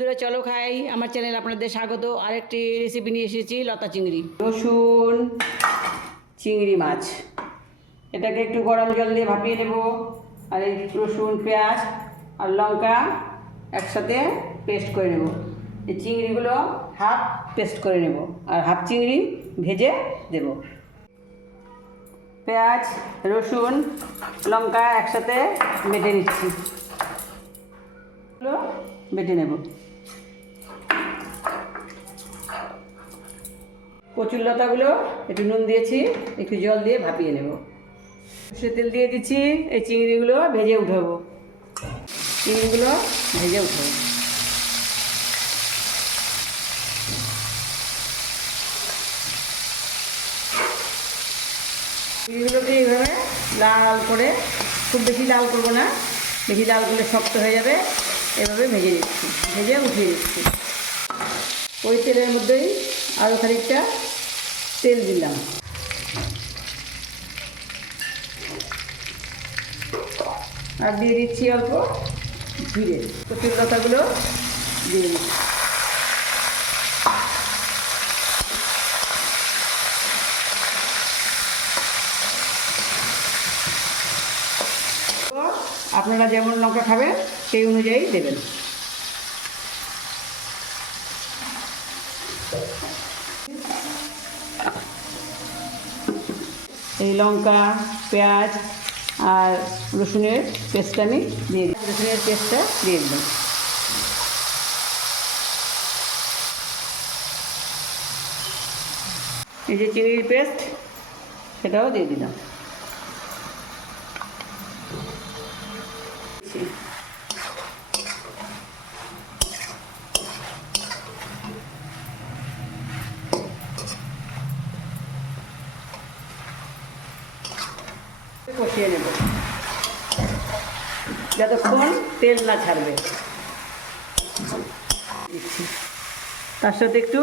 বন্ধুরা, চলো খাই। আমার চ্যানেল আপনাদের স্বাগত। আরেকটি রেসিপি নিয়ে এসেছি, লতা চিংড়ি। রসুন, চিংড়ি মাছ। এটাকে একটু গরম জল দিয়ে ভাপিয়ে নেব। আর এই রসুন, পেঁয়াজ আর লঙ্কা একসাথে পেস্ট করে নেব। এই চিংড়িগুলো হাফ পেস্ট করে নেব আর হাফ চিংড়ি ভেজে দেব। পেঁয়াজ, রসুন, লঙ্কা একসাথে বেটে নিচ্ছি। বেটে নেব। কচুর লতাগুলো একটু নুন দিয়েছি, একটু জল দিয়ে ভাপিয়ে নেব। সে তেল দিয়ে দিচ্ছি, এই চিংড়িগুলো ভেজে উঠাবো। চিংড়িগুলো ভেজে উঠাবো। চিংড়িগুলোকে এইভাবে লাল করে, খুব বেশি লাল করব না, বেশি লাল করলে শক্ত হয়ে যাবে। এভাবে ভেজে দিচ্ছি ভেজে উঠিয়ে দিচ্ছি ওই তেলের মধ্যেই আরও খানিকটা তেল দিলাম। আর দিয়ে দিচ্ছি অল্প জিরে। কচুর লতাগুলো দিয়ে দিচ্ছি আপনারা যেমন লঙ্কা খাবেন, সেই অনুযায়ী দেবেন। এই লঙ্কা, পেঁয়াজ আর রসুনের পেস্টটা আমি দিয়ে দিই রসুনের পেস্টটা দিয়ে দিলাম। এই যে চিনির পেস্ট, সেটাও দিয়ে দিলাম। কষিয়ে নেব। যতক্ষণ তেল না ছাড়বে। তার সাথে একটু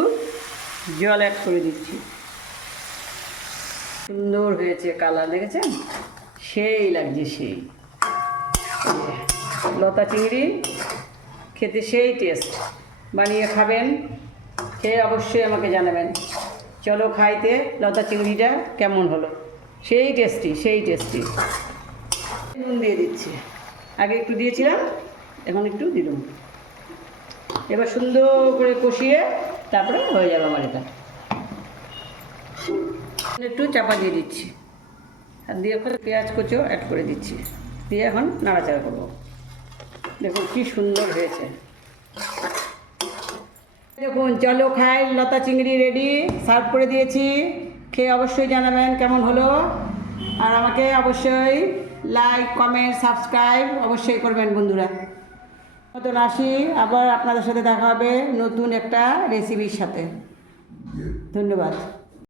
জল অ্যাড করে দিচ্ছি। সুন্দর হয়েছে কালার দেখেছেন? সেই লাগছে, সেই। লতা চিংড়ি, খেতে সেই টেস্ট বানিয়ে খাবেন, খেয়ে অবশ্যই আমাকে জানাবেন। চলো খাইতে, লতা চিংড়িটা কেমন হলো? সেই টেস্টি সেই টেস্টি নুন দিয়ে দিচ্ছি। আগে একটু দিয়েছিলাম এখন একটু দিলাম। এবার সুন্দর করে কষিয়ে তারপরে হয়ে যাবে আমার এটা। একটু চাপা দিয়ে দিচ্ছি। আর দিয়ে পেঁয়াজ কুচো অ্যাড করে দিচ্ছি। দিয়ে এখন নাড়াচাড়া করব। দেখুন কি সুন্দর হয়েছে। দেখুন চলো খাই লতা চিংড়ি রেডি সার্ভ করে দিয়েছি। খেয়ে অবশ্যই জানাবেন কেমন হলো। আর আমাকে অবশ্যই লাইক কমেন্ট সাবস্ক্রাইব অবশ্যই করবেন বন্ধুরা। মতন আসি আবার আপনাদের সাথে দেখা হবে নতুন একটা রেসিপির সাথে। ধন্যবাদ।